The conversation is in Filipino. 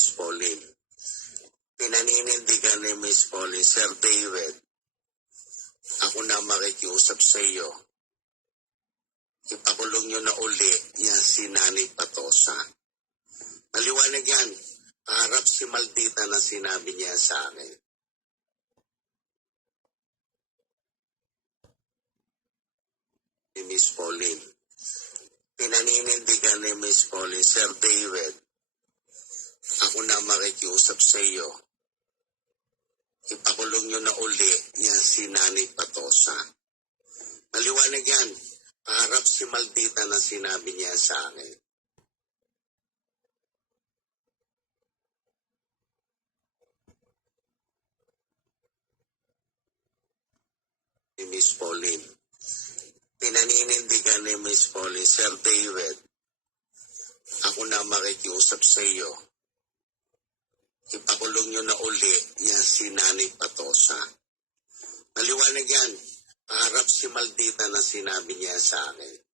Miss Pauline. Pinaninindigan ni Miss Pauline, Sir David, ako na makikiusap sa iyo. Ipakulong nyo na uli yan si Nanay Patosa. Maliwanag yan. Harap si Maldita na sinabi niya sa akin. Ni Miss Pauline. Pinaninindigan ni Miss Pauline, Sir David, ako na makikiusap sa iyo. Ipakulong nyo na uli yan si Nanay Patosa. Maliwanag yan. Harap si Maldita na sinabi niya sa akin. Ni Miss Pauline. Pinaninindigan ni Miss Pauline, Sir David, ako na makikiusap sa iyo. Ipakulong nyo na uli yan si Nanay Patosa. Maliwanag yan. Harap si Maldita na sinabi niya sa akin.